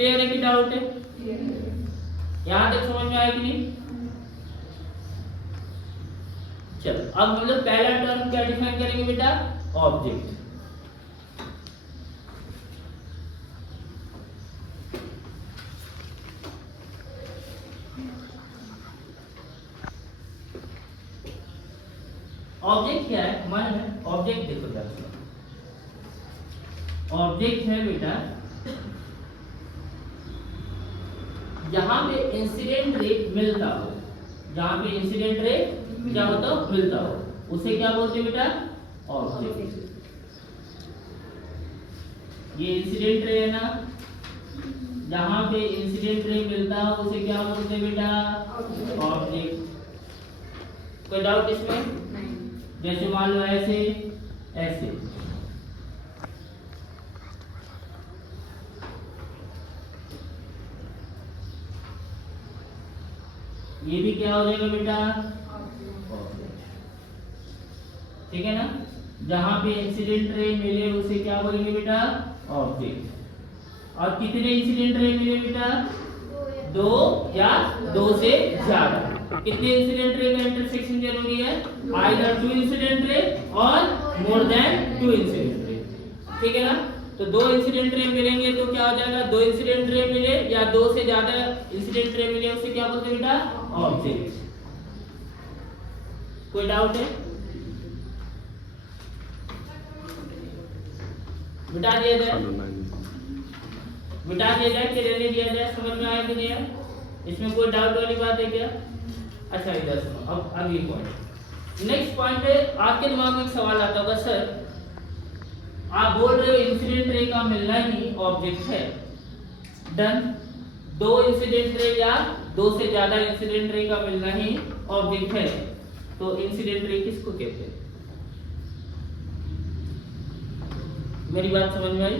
Clear है कि doubt है? यहाँ तक समझ में आया कि नहीं? चलो अब हम लोग पहला टर्म क्या डिफाइन करेंगे बेटा? ऑब्जेक्ट। ऑब्जेक्ट क्या है? मान है ऑब्जेक्ट, देखो जरा, ऑब्जेक्ट है बेटा जहां पे इंसिडेंट रे मिलता हो, जहां पे इंसिडेंट रे क्या होता हो? मिलता हो, उसे क्या बोलते हैं बेटा? ऑब्जेक्ट। ये इंसिडेंट रे है ना, जहां पे इंसिडेंट रे मिलता हो उसे क्या बोलते हैं बेटा? ऑब्जेक्ट। कोई डाउट इसमें? जैसे मान लो ऐसे ऐसे, ये भी क्या हो जाएगा बेटा? ठीक है ना, जहां पे इंसिडेंट रे मिले उसे क्या बोलेंगे बेटा? ऑब्जेक्ट। और कितने इंसिडेंट रे मिले बेटा? दो या दो से ज्यादा। कितने इंसिडेंट रे का इंटरसेक्शन जरूरी है? आइदर टू इंसिडेंट रे और मोर देन टू इंसिडेंट रे। ठीक है ना, तो दो इंसिडेंट रे मिलेंगे तो क्या हो जाएगा? दो इंसिडेंट रे मिले या दो से ज्यादा इंसिडेंट रे मिले उसे क्या बोलते हैं बेटा? ऑब्जेक्ट। कोई डाउट है? मिटा दिया जाए, मिटा दिया जाए कि रहने दिया जाए? समझ में आया कि नहीं है? इसमें कोई डाउट वाली बात है क्या? अच्छा इधर सुनो, अब अगली पॉइंट। नेक्स्ट पॉइंट है, आपके दिमाग में एक सवाल आता होगा, सर आप बोल रहे हो इंसिडेंट रे का मिलना ही ऑब्जेक्ट है, डन। दो इंसिडेंट रे या दो से ज्यादा इंसिडेंट रे का मिलना ही ऑब्जेक्ट है, तो इंसिडेंट रे किसको कहते हैं? मेरी बात समझ में आई?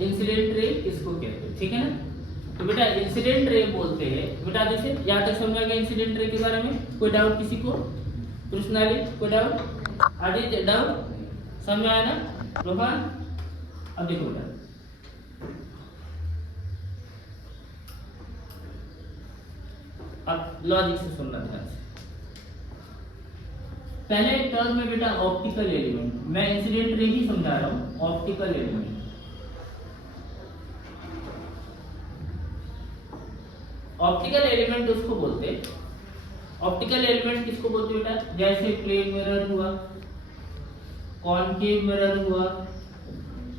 इंसिडेंट रे किसको कहते हैं? ठीक है ना, तो बेटा इंसिडेंट रे बोलते हैं बेटा, जैसे यहाँ तक समझ आ गया इंसिडेंट रे के बारे में? कोई डाउट किसी को? कृष्णाली कोई डाउट? आदित्य डाउट? समझ में आया ना रोहन? अब देखो बेटा, अब लॉजिक से सुनना ध्यान से। पहले टर्म में बेटा ऑप्टिकल एलिमेंट, मैं इंसिडेंट रे ही समझा रहा हूं। ऑप्टिकल एलिमेंट, ऑप्टिकल एलिमेंट उसको बोलते हैं। ऑप्टिकल एलिमेंट किसको बोलते बेटा? जैसे प्लेन मिरर हुआ, कॉनकेव मिरर हुआ,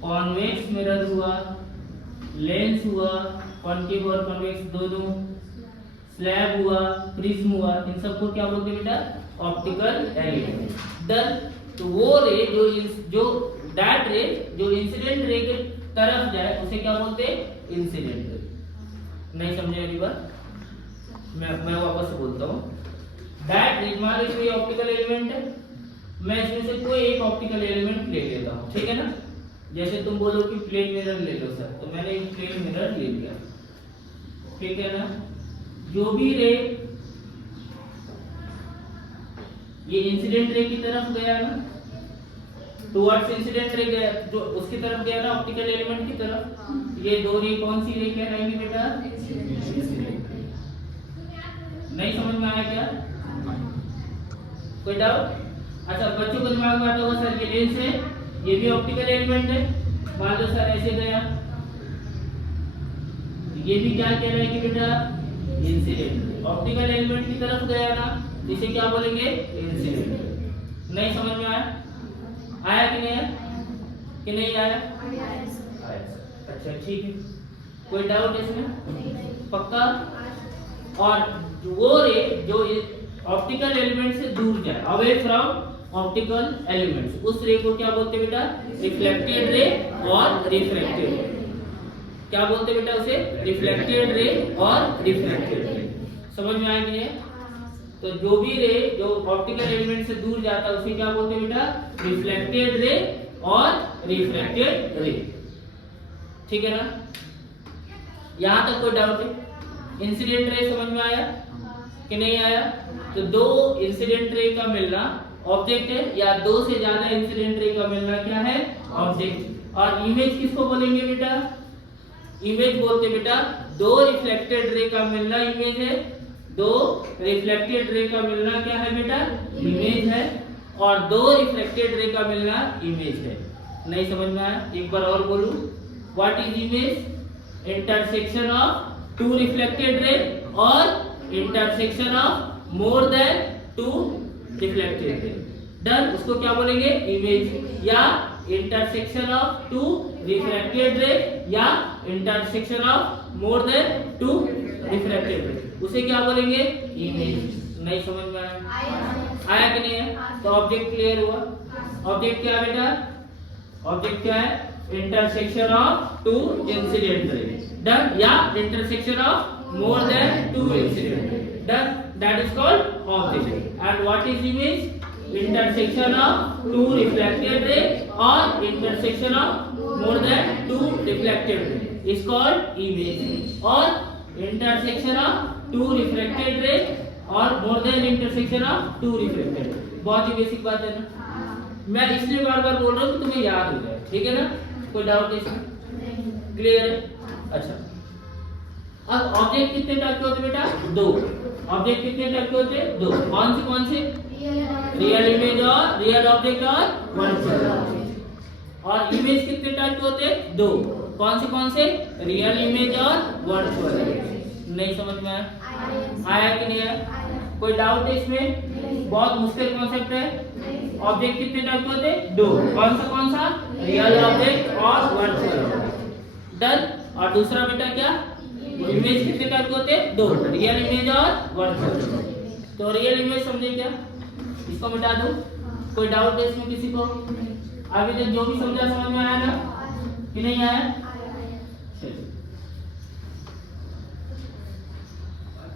कॉन्वेक्स मिरर हुआ, लेंस हुआ, कॉनकेव और कॉन्वेक्स दोनों, स्लैब हुआ, प्रिज्म हुआ, इन सबको क्या बोलते हैं बेटा? Optical element. डन। तो वो रे जो दैट रे जो इंसिडेंट रे के तरफ जाए उसे क्या बोलते हैं? Incident ray. नहीं समझे मेरी बात? मैं वापस से बोलता हूँ। दैट रे, मान लो ये ऑप्टिकल एलिमेंट है, मैं इसमें से कोई एक ऑप्टिकल एलिमेंट ले लेता हूँ, ठीक है ना। जैसे तुम बोलो कि प्लेन मिरर ले लो सर, तो मैंने एक प्लेन मिरर ले लिया, ठीक है ना। जो भी रे ये इंसिडेंट रे की तरफ गया ना, टुवर्ड्स इंसिडेंट रे गया, जो उसकी तरफ गया ना ऑप्टिकल एलिमेंट की तरफ, ये दो रे कौन सी रे कहलाएंगी बेटा? Incident ray. नहीं समझ में आया क्या? कोई डाउट? अच्छा बच्चों को दिमाग में आता होगा सर ये लेंस है, ये भी ऑप्टिकल एलिमेंट है, मान लो सर ऐसे गया, ये भी क्या कहलाएगी बेटा? इंसिडेंट। ऑप्टिकल एलिमेंट की तरफ गया ना, इसे क्या बोलेंगे? इंसिडेंट। नहीं समझ में आया? आया कि नहीं आया? कि नहीं आया? अच्छा ठीक है, कोई डाउट इसमें? पक्का? और वो रे जो ऑप्टिकल एलिमेंट से दूर जाए, अवे फ्रॉम ऑप्टिकल एलिमेंट्स, उस रे को क्या बोलते बेटा? रिफ्लेक्टेड रे और रिफ्रैक्टेड रे। क्या बोलते बेटा उसे? रिफ्लेक्टेड रे और रिफ्रैक्टेड रे। समझ में आया कि नहीं? तो जो भी रे जो ऑप्टिकल एलिमेंट से दूर जाता है उसे क्या बोलते बेटा? रिफ्लेक्टेड रे और रिफ्रैक्टेड रे। ठीक है ना? यहां तक कोई डाउट है? इंसिडेंट रे समझ में आया कि नहीं आया? तो दो इंसिडेंट रे का मिलना ऑब्जेक्ट है, या दो से ज्यादा इंसिडेंट रे का मिलना क्या है? ऑब्जेक्ट। और इमेज किसको बोलेंगे बेटा? इमेज बोलते बेटा दो रिफ्लेक्टेड रे का मिलना इमेज है, दो रिफ्लेक्टेड रे का मिलना क्या है बेटा, इमेज है, और दो रिफ्लेक्टेड रे का मिलना इमेज है। नहीं समझ में आया? एक बार और बोलूं, what is image? Intersection of two reflected ray और intersection of more than two reflected ray. Done. उसको क्या बोलेंगे? इमेज। या intersection of two reflected ray या intersection of more than two reflected ray, उसे क्या बोलेंगे? इमेज। नहीं समझ में आया? आया कि नहीं है? तो ऑब्जेक्ट क्लियर हुआ। ऑब्जेक्ट क्या है बेटा? ऑब्जेक्ट क्या है? Intersection of two incident ray. Done. या intersection of more than two incident ray. Done. That is called object. And what is image? Intersection of two reflected ray और intersection of more than two reflected ray is called image. और intersection of two reflected ray और more than intersection of two reflected ray. बहुत ही basic बात है ना, मैं इसलिए बार बार बोल रहा हूँ कि तुम्हें याद हो जाए। ठीक है ना? कोई डाउट इसमें? क्लियर है? अच्छा, अब ऑब्जेक्ट कितने टाइप के होते बेटा? दो। ऑब्जेक्ट कितने टाइप के होते? दो। कौन से? रियल इमेज और रियल ऑब्जेक्ट और वर्चुअल ऑब्जेक्ट। और इमेज कितने टाइप के होते? दो। कौन से? रियल इमेज और वर्चुअल इमेज। नहीं समझ में आया? आया कि नहीं आया? कोई डाउट है इसमें? बहुत मुश्किल कॉन्सेप्ट है। ऑब्जेक्ट कितने टाइप के होते? दो। कौन सा? रियल ऑब्जेक्ट और वर्चुअल ऑब्जेक्ट। डन। और दूसरा बेटा क्या? इमेज कितने टाइप के होते? दो। रियल इमेज और वर्चुअल। तो रियल इमेज समझे क्या? इसको मिटा दो। कोई डाउट है इसमें किसी को? अभी तक जो भी समझा समझ में आया ना कि नहीं आया?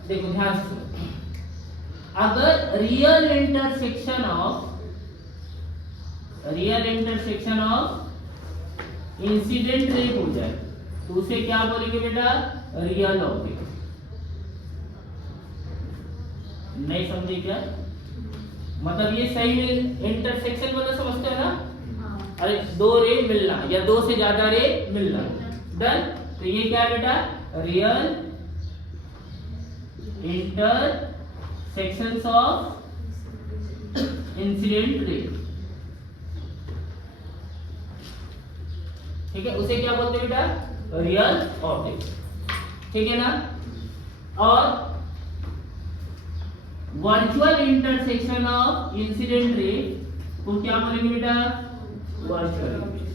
देखो ध्यान से सुनो, अगर real intersection of incident ray हो जाए तो उसे क्या बोलेंगे बेटा? Real object. नहीं समझे क्या? मतलब ये सही में इंटरसेक्शन मतलब समझते हैं ना? अरे दो रे मिलना या दो से ज्यादा रे मिलना। डन। तो ये क्या है बेटा? Real intersections of incident ray. ठीक है, उसे क्या बोलते हैं बेटा? Real object. ठीक है ना? और virtual intersection of incident ray को क्या बोलेंगे बेटा? Virtual image.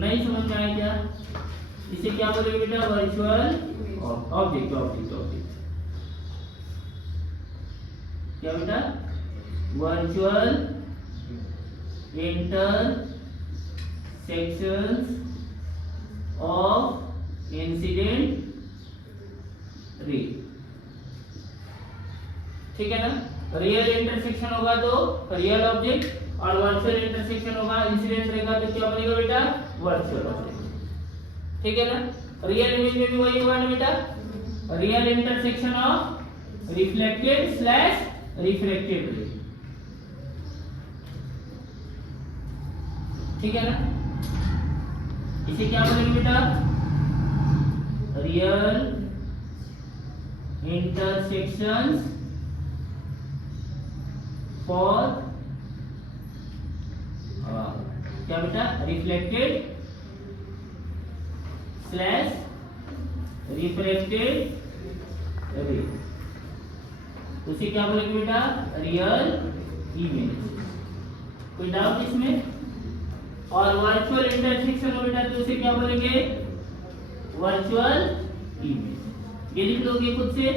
नहीं समझ में आया क्या? इसे क्या बोलेंगे बेटा? Virtual object. क्या बेटा? Virtual intersections of incident ray. ठीक है ना? रियल इंटरसेक्शन होगा तो रियल ऑब्जेक्ट और वर्चुअल इंटरसेक्शन होगा इंसिडेंट रे का तो क्या बनेगा बेटा? Virtual object. ठीक है ना? रियल इमेज में भी वही होगा ना बेटा? Real intersection of reflected slash refracted रे। ठीक है ना? इसे क्या बोलेंगे बेटा? रियल इंटरसेक्शंस फॉर क्या बेटा? रिफ्लेक्टेड स्लैश रिफ्रैक्टेड रे। उसे क्या बोलेंगे बेटा? Real image. कोई डाउट इसमें? और वर्चुअल इंटरसेक्शन हो बेटा तो उसे क्या बोलेंगे? Virtual image. ये लिख दोगे खुद से?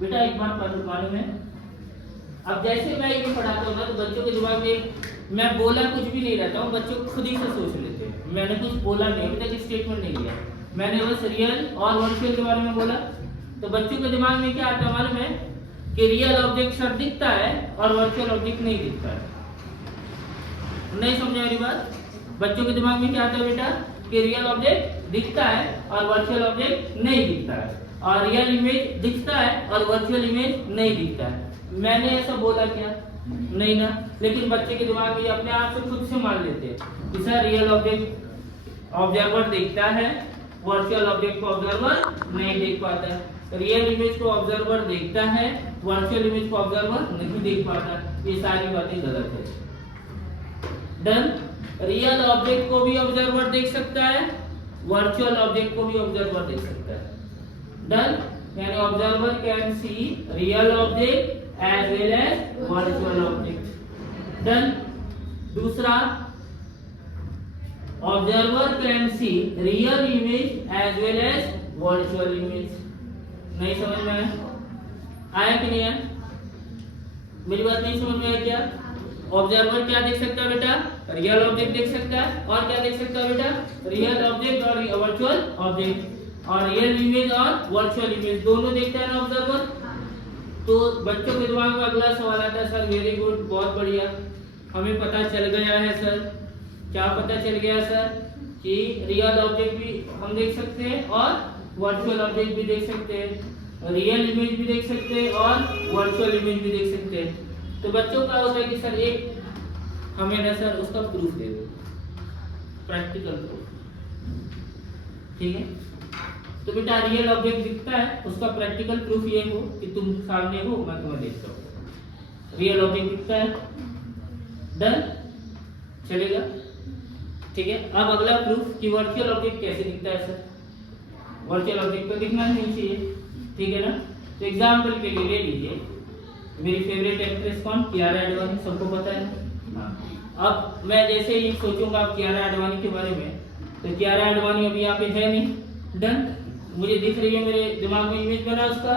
बेटा एक बात मालूम है, अब जैसे मैं ये पढ़ाता हूँ ना तो बच्चों के दिमाग में मैं बोला कुछ भी नहीं रहता हूँ, बच्चों खुद ही से सोच लेते हैं। मैंने कुछ बोला नहीं, अभी तक स्टेटमेंट नहीं दिया, मैंने बस रियल और वर्चुअल के बारे में बोला। तो बच्चों के दिमाग में क्या आता है मालूम है? कि रियल ऑब्जेक्ट सर दिखता है और वर्चुअल ऑब्जेक्ट नहीं दिखता है। नहीं समझा मेरी बात? बच्चों के दिमाग में क्या आता है बेटा? कि रियल ऑब्जेक्ट दिखता है और वर्चुअल ऑब्जेक्ट नहीं दिखता है, और रियल इमेज दिखता है और वर्चुअल इमेज नहीं दिखता है। मैंने ऐसा बोला क्या? नहीं ना, लेकिन बच्चे के दिमाग में अपने आप से खुद से मान लेते हैं कि सर रियल ऑब्जेक्ट ऑब्जर्वर देखता है, वर्चुअल ऑब्जेक्ट को ऑब्जर्वर नहीं देख पाता है। रियल इमेज को ऑब्जर्वर देखता है, वर्चुअल इमेज को ऑब्जर्वर नहीं देख पाता। ये सारी बातें गलत है। डन। रियल ऑब्जेक्ट को भी ऑब्जर्वर देख सकता है, वर्चुअल ऑब्जेक्ट को भी ऑब्जर्वर देख सकता है। डन। यानी observer can see real object as well as virtual object. Done. दूसरा, observer can see real image as well as virtual image. नहीं समझ में आया कि नहीं आया? मेरी बात नहीं समझ में आया क्या? ऑब्जर्वर क्या देख सकता है बेटा? रियल ऑब्जेक्ट देख सकता है। और क्या देख सकता है बेटा? रियल ऑब्जेक्ट और वर्चुअल ऑब्जेक्ट, और रियल इमेज और वर्चुअल इमेज दोनों देखता है ना ऑब्जर्वर। तो बच्चों के दिमाग में अगला सवाल आता है, सर वेरी गुड, बहुत बढ़िया, हमें पता चल गया है सर। क्या पता चल गया सर? कि रियल ऑब्जेक्ट भी हम देख सकते हैं और वर्चुअल ऑब्जेक्ट भी देख सकते हैं, रियल इमेज भी देख सकते हैं और वर्चुअल इमेज भी देख सकते हैं। तो बच्चों का होता है कि सर एक हमें ना सर उसका प्रूफ दे दो, प्रैक्टिकल प्रूफ। ठीक है, तो बेटा रियल ऑब्जेक्ट दिखता है, उसका प्रैक्टिकल प्रूफ ये हो कि तुम सामने हो, मैं तुम्हें देखता हूँ। रियल ऑब्जेक्ट दिखता है। डन। चलेगा? ठीक है। अब अगला प्रूफ कि वर्चुअल ऑब्जेक्ट कैसे दिखता है सर। वर्चुअल ऑब्जेक्ट तो दिखना नहीं चाहिए, ठीक है ना। तो एग्जांपल के लिए ले लीजिए, मेरी फेवरेट एक्ट्रेस कौन? कियारा आडवाणी, सबको पता है ना। अब मैं जैसे ही सोचूंगा कियारा आडवाणी के बारे में, तो कियारा आडवाणी अभी यहाँ पे है नहीं। डन। मुझे दिख रही है, मेरे दिमाग में इमेज बना उसका।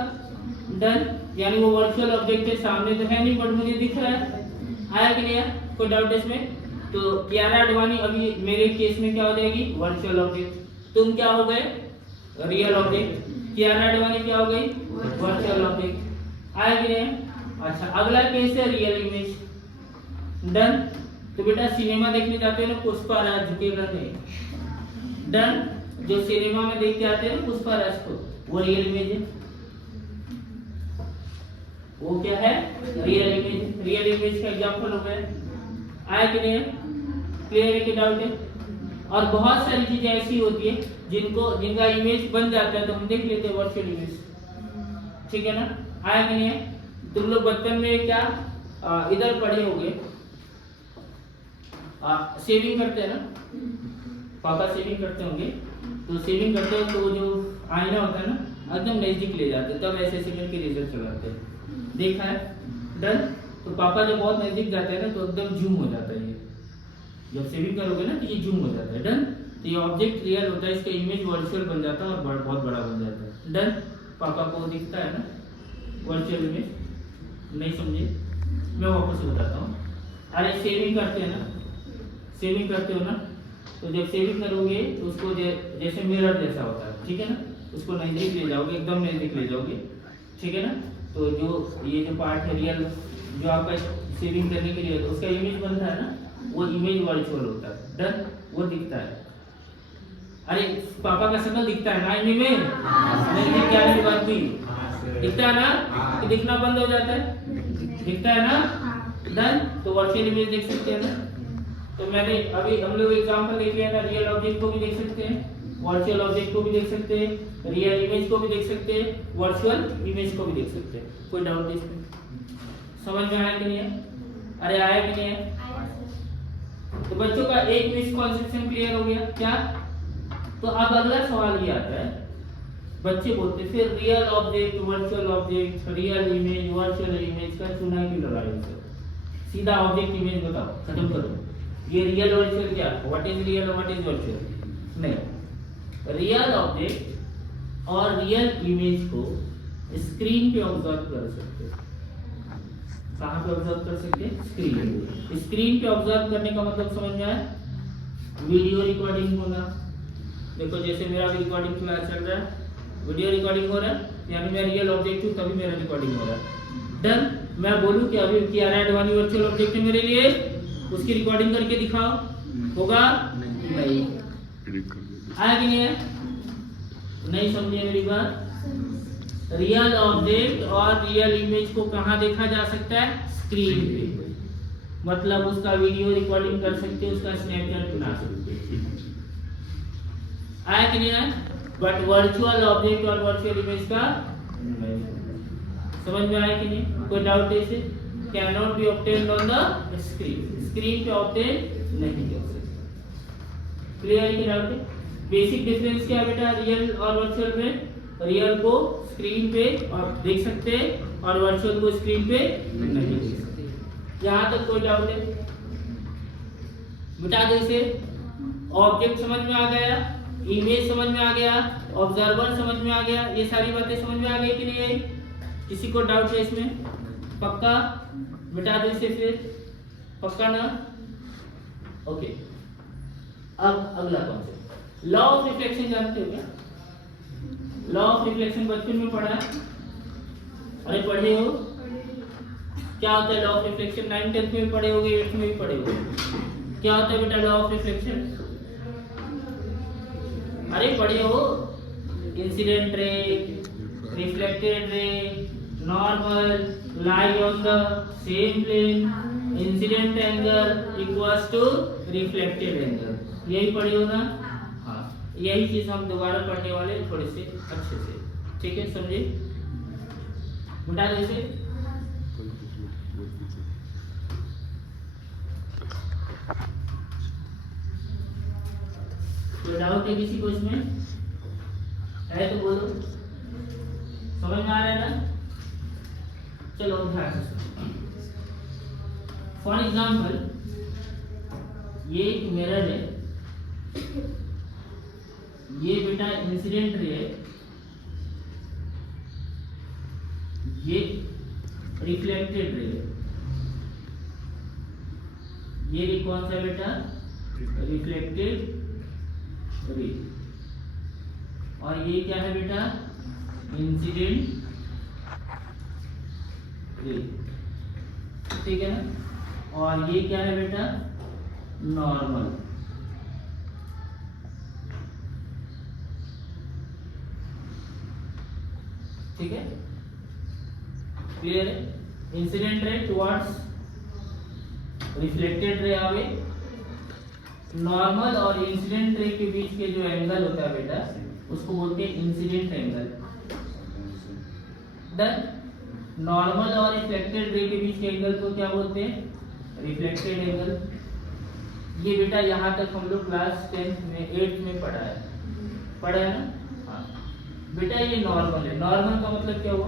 डन। यानी वो वर्चुअल ऑब्जेक्ट है, सामने तो है नहीं बट मुझे दिख रहा है। आया कि नहीं आया? कोई डाउट इसमें? तो कियारा आडवाणी अभी मेरे केस में क्या हो जाएगी? Virtual object. तुम क्या हो गए? Real object. कियारा आडवाणी क्या हो गई? Virtual object. आया कि नहीं? अच्छा, अगला केस है रियल इमेज। डन। तो बेटा सिनेमा देखने जाते हैं ना, पुष्पराज झुकेगा नहीं। डन। जो सिनेमा में देख के आते हैं ना पुष्पराज को, वो रियल इमेज है। वो क्या है? Real image. रियल इमेज का एग्जांपल हो गया। आया कि नहीं? क्लियर है कि डाउट है? और बहुत सारी चीजें ऐसी होती है जिनका इमेज बन जाता है तो हम देख लेते हैं वर्चुअल इमेज। ठीक है ना? आया कि नहीं है? तुम लोग बचपन में क्या इधर पढ़े होंगे, सेविंग करते हैं ना, पापा सेविंग करते होंगे, तो सेविंग करते हो तो जो आईना होता है ना एकदम नजदीक ले जाते हैं, तब ऐसे करके रेजर चलाते हैं। देखा है? डन। तो पापा जब बहुत नजदीक जाते हैं ना तो एकदम जूम हो जाता है। ये जब सेविंग करोगे ना तो ये जूम हो जाता है। डन। तो ये ऑब्जेक्ट रियल होता है, इसका इमेज वर्चुअल बन जाता है और बहुत बड़ा बन जाता है। डन। पापा को दिखता है ना वर्चुअल इमेज। नहीं समझे? मैं वापस बताता हूँ। अरे सेविंग करते हैं ना, सेविंग करते हो ना, तो जब सेविंग करोगे तो उसको जैसे मिरर जैसा होता है, ठीक है ना, उसको नजदीक ले जाओगे, एकदम नजदीक ले जाओगे, ठीक है ना। तो जो ये जो पार्ट है रियल, जो आपका सेविंग करने के लिए तो उसका इमेज बनता है ना, वो इमेज वर्चुअल होता है। डन। वो दिखता है। अरे पापा का शक्ल दिखता है ना इमेज में? नहीं, क्या मेरी बात हुई? दिखता है ना? कि दिखना बंद हो जाता है? दिखता है ना? डन। तो वर्चुअल इमेज देख सकते हैं ना। तो मैंने अभी हम लोग एग्जांपल देख लिया ना, रियल ऑब्जेक्ट को भी देख सकते हैं, वर्चुअल ऑब्जेक्ट को भी देख सकते हैं, रियल इमेज को भी देख सकते हैं, वर्चुअल इमेज को भी देख सकते हैं। कोई डाउट इसमें? समझ में आया कि नहीं है? अरे आया कि नहीं है? तो बच्चों का एक मिसकंसेप्शन क्लियर हो गया क्या? तो अब अगला सवाल ये आता है, बच्चे बोलते फिर real object, virtual object, real image, virtual image का चुनाव क्यों लगा रहे हो? सीधा ऑब्जेक्ट इमेज बताओ, खत्म करो। ये रियल वर्चुअल क्या? व्हाट इज रियल और व्हाट इज वर्चुअल? नहीं, रियल ऑब्जेक्ट और रियल इमेज को स्क्रीन पे ऑब्जर्व कर सकते हैं। कहाँ पे ऑब्जर्व कर सकते हैं? स्क्रीन। स्क्रीन पे ऑब्जर्व करने का मतलब समझ में आया? वीडियो रिकॉर्डिंग होना। देखो जैसे मेरा भी रिकॉर्डिंग क्लास चल रहा है, वीडियो रिकॉर्डिंग हो रहा है, यानी मैं रियल ऑब्जेक्ट हूँ तभी मेरा रिकॉर्डिंग हो रहा है। डन। मैं बोलूँ कि अभी कियारा आडवाणी वर्चुअल ऑब्जेक्ट है मेरे लिए, उसकी रिकॉर्डिंग करके दिखाओ, होगा? नहीं। आया कि नहीं है? नहीं समझे मेरी बात? रियल ऑब्जेक्ट और रियल इमेज को कहाँ देखा जा सकता है? स्क्रीन पे। मतलब उसका वीडियो रिकॉर्डिंग कर सकते हैं, उसका स्नैपचैट बना सकते हैं। आया कि नहीं आया? बट वर्चुअल ऑब्जेक्ट और वर्चुअल इमेज का समझ में आया कि नहीं? कोई डाउट है इसे? Can not be obtained on the screen, screen पे ऑब्टेन नहीं कर सकते। क्लियर है कि डाउट है? बेसिक डिफरेंस क्या है बेटा रियल और वर्चुअल में? रियल को स्क्रीन पे और देख सकते हैं और वर्चुअल को स्क्रीन पे नहीं देख सकते। यहाँ तक कोई डाउट है? मिटा दो इसे। ऑब्जेक्ट समझ में आ गया, इमेज समझ में आ गया, ऑब्जर्वर समझ में आ गया, ये सारी बातें समझ में आ गई कि नहीं आई? किसी को डाउट है इसमें? पक्का? मिटा दो इसे फिर। पक्का ना? ओके। अब अगला कॉन्सेप्ट, लॉ ऑफ रिफ्लेक्शन जानते हो क्या? लॉ ऑफ रिफ्लेक्शन बचपन में पढ़ा है? अरे पढ़े हो? क्या होता है law of reflection? 9th 10th में भी पढ़े होगे, 8th में भी पढ़े होगे। क्या होता है बेटा लॉ ऑफ रिफ्लेक्शन? अरे पढ़े हो? Incident ray, reflected ray, normal, lie on the same plane, incident angle equals to reflected angle, यही पढ़े हो ना? हाँ, यही चीज हम दोबारा पढ़ने वाले थोड़े से अच्छे से। ठीक है, समझे? मिटा दो इसे। तो डाउट है किसी को इसमें? है तो बोलो। समझ में आ रहा है ना? चलो ध्यान से। फॉर एग्जाम्पल ये एक मिरर है, ये बेटा इंसिडेंट रे है, ये रिफ्लेक्टेड रे है। ये कौन सा बेटा? Reflected ray. और ये क्या है बेटा? Incident ray. ठीक है ना? और ये क्या है बेटा? नॉर्मल। ठीक है, क्लियर है? Incident ray towards reflected ray आवे, नॉर्मल और इंसिडेंट रे के बीच के जो एंगल होता है बेटा उसको बोलते हैं इंसिडेंट एंगल। डन। नॉर्मल और रिफ्लेक्टेड रे के बीच के एंगल को क्या बोलते हैं? Reflected angle. ये बेटा यहाँ तक हम लोग क्लास 10th में 8th में पढ़ा है ना? हाँ बेटा, ये नॉर्मल है। नॉर्मल का मतलब क्या हुआ?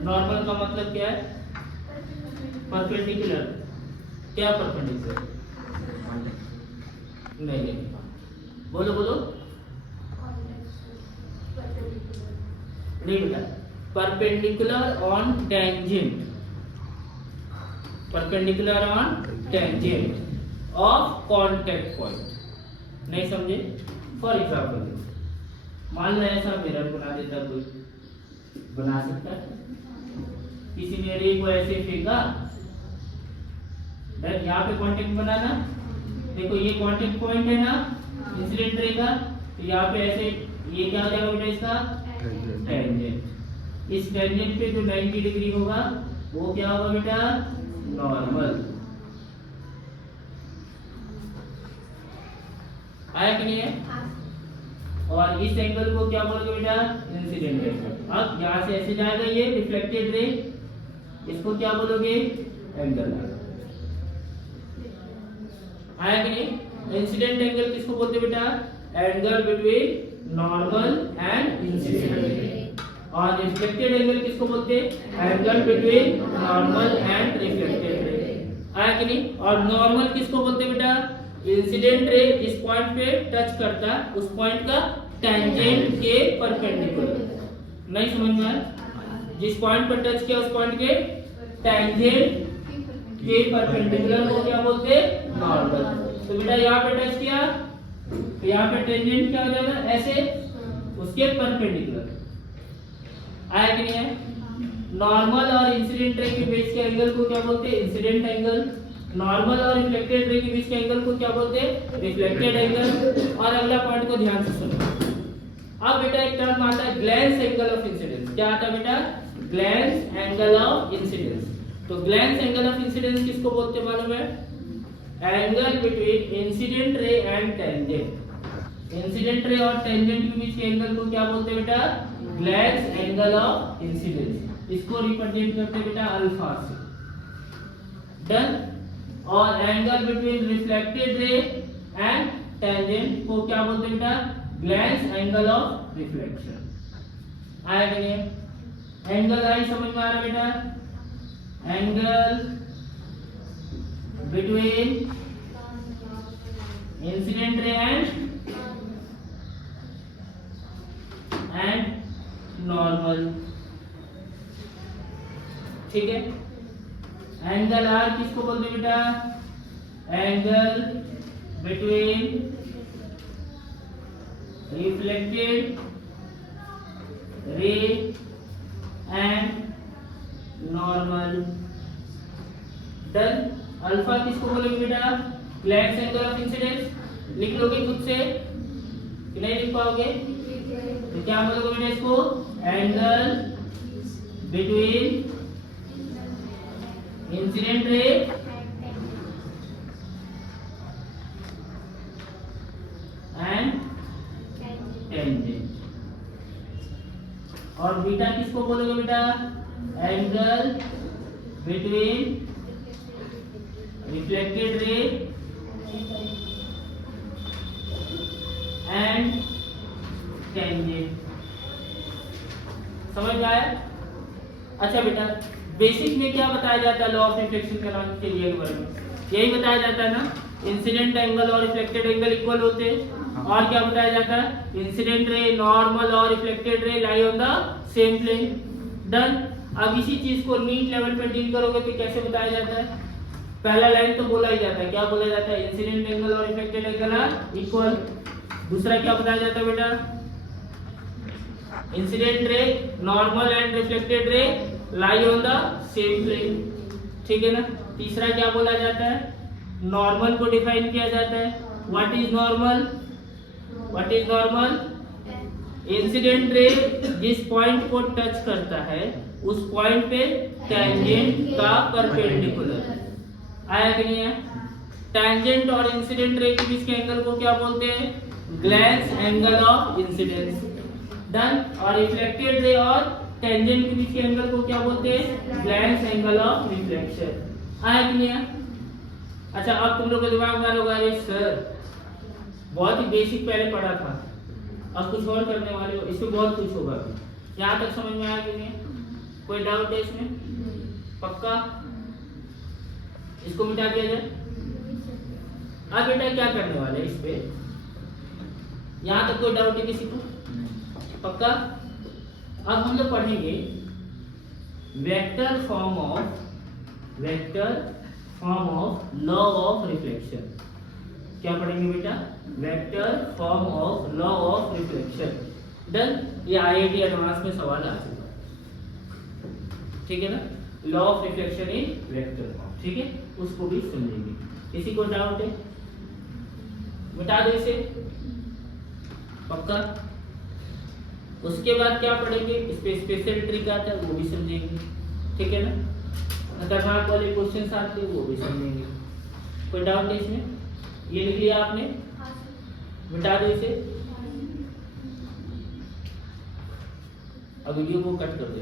नॉर्मल का मतलब क्या है? परपेंडिकुलर। क्या परपेंडिकुलर? नहीं, बोलो बोलो। नहीं बेटा, perpendicular on tangent, perpendicular on tangent of contact point. नहीं समझे? फॉर एग्जाम्पल मान लो ऐसा मिरर बना देता, कोई बना सकता है? किसी ने रे को ऐसे फेंका, यहाँ पे कांटेक्ट बनाना, देखो ये कांटेक्ट पॉइंट है ना इंसिडेंट रे का, तो यहाँ पे ऐसे ये क्या हो जाएगा बेटा? इसका टेंजेंट। इस टेंजेंट पे जो 90 डिग्री होगा वो क्या होगा बेटा? नॉर्मल। आया कि नहीं है? और इस एंगल को क्या बोलोगे बेटा? Incident angle. अब यहाँ से ऐसे जाएगा ये रिफ्लेक्टेड रे, इसको क्या बोलोगे? एंगल। आया कि नहीं? इंसिडेंट एंगल किसको बोलते बेटा? Angle between normal and incident. और रिफ्लेक्टेड एंगल किसको बोलते? Angle between normal and reflected रे। आया कि नहीं? और नॉर्मल किसको बोलते बेटा? इंसिडेंट रे जिस पॉइंट पे टच करता उस पॉइंट का टेंजेंट के परपेंडिकुलर। नहीं समझ में आया? जिस पॉइंट पर टच किया उस पॉइंट के टेंजेंट के परपेंडिकुलर को क्या बोलते? नॉर्मल। तो बेटा यहाँ पे टच किया तो यहाँ पे टेंजेंट क्या हो जाएगा? ऐसे उसके परपेंडिकुलर। आया कि नहीं है? नॉर्मल और इंसिडेंट रे के बीच के एंगल को क्या बोलते हैं? Incident angle. नॉर्मल और रिफ्लेक्टेड रे के बीच के एंगल को क्या बोलते हैं? Reflected angle. और अगला पॉइंट को ध्यान से सुनो। अब बेटा एक टर्म आता है ग्लैंस एंगल ऑफ इंसिडेंस। क्या आता है बेटा? Glance angle of incidence. तो ग्लैंस एंगल ऑफ इंसिडेंस किसको बोलते हैं मालूम है? Angle between incident ray and tangent. Incident ray और टेंजेंट के बीच के एंगल को क्या बोलते हैं बेटा? Glance angle of incidence. इसको रिप्रेजेंट करते हैं बेटा अल्फा से। डन। और angle between reflected ray and tangent को क्या बोलते हैं बेटा? Glance angle of reflection. आया कि नहीं? एंगल आई समझ में आ रहा है बेटा? Angle between incident ray and normal. ठीक है। एंगल आर किसको बोलते हैं बेटा? Angle between reflected ray and normal. Done. Alpha किसको बोलेंगे बेटा? Glance angle of incidence. लिख लोगे खुद से कि नहीं लिख पाओगे? तो क्या बोलोगे बेटा इसको? Angle between incident ray and tangent. और बीटा किसको बोलोगे बेटा? Angle between reflected ray and tangent. समझ में आया? अच्छा बेटा, बेसिक में क्या बताया जाता है लॉ ऑफ रिफ्लेक्शन के लिए के बारे में? यही बताया जाता है ना, इंसिडेंट एंगल और रिफ्लेक्टेड एंगल इक्वल होते हैं। और क्या बताया जाता है? इंसिडेंट रे, नॉर्मल और reflected ray lie on the same plane. Done. अब इसी चीज को नीट लेवल पे डील करोगे तो कैसे बताया जाता है? पहला लाइन तो बोला ही जाता है। क्या बोला जाता है? इंसिडेंट एंगल और रिफ्लेक्टेड एंगल आर इक्वल। दूसरा क्या बताया जाता है बेटा? Incident ray, normal and reflected ray lie on the same plane. ठीक है ना। तीसरा क्या बोला जाता है? नॉर्मल को डिफाइन किया जाता है। What is normal? What is normal? Incident ray जिस पॉइंट को टच करता है उस पॉइंट पे टेंजेंट का परपेंडिकुलर। आया कि नहीं है? टेंजेंट और इंसिडेंट रे के बीच के एंगल को क्या बोलते हैं? Glance angle of incidence. Done. और रिफ्लेक्टेड रे और टेंजेंट के बीच के एंगल को क्या बोलते हैं? Glance angle of reflection. आया कि नहीं है? अच्छा, अब तुम लोग के दिमाग में होगा अरे सर बहुत ही बेसिक पहले पढ़ा था, अब कुछ और करने वाले हो, इसमें बहुत कुछ होगा। यहाँ तक समझ में आया कि नहीं? कोई डाउट है इसमें? पक्का? इसको मिटा दिया जाए। अब बेटा क्या करने वाले इस पे? यहाँ तक कोई डाउट है किसी को? पक्का? अब हम लोग पढ़ेंगे vector form of law of reflection. क्या पढ़ेंगे बेटा? Vector form of law of reflection. Done. ये आईआईटी एडवांस में सवाल आ चुका है। ठीक है ना। Law of reflection in vector form. ठीक है, उसको भी समझेंगे। किसी को डाउट है? मिटा दो इसे। पक्का? उसके बाद क्या पढ़ेंगे? इस पे स्पेशल ट्रिक आता है, वो भी समझेंगे। ठीक है ना। खतरनाक वाले क्वेश्चंस आते हैं, वो भी समझेंगे। कोई डाउट है इसमें? ये लिख लिया आपने? मिटा दो इसे। अब वीडियो को कट कर दो।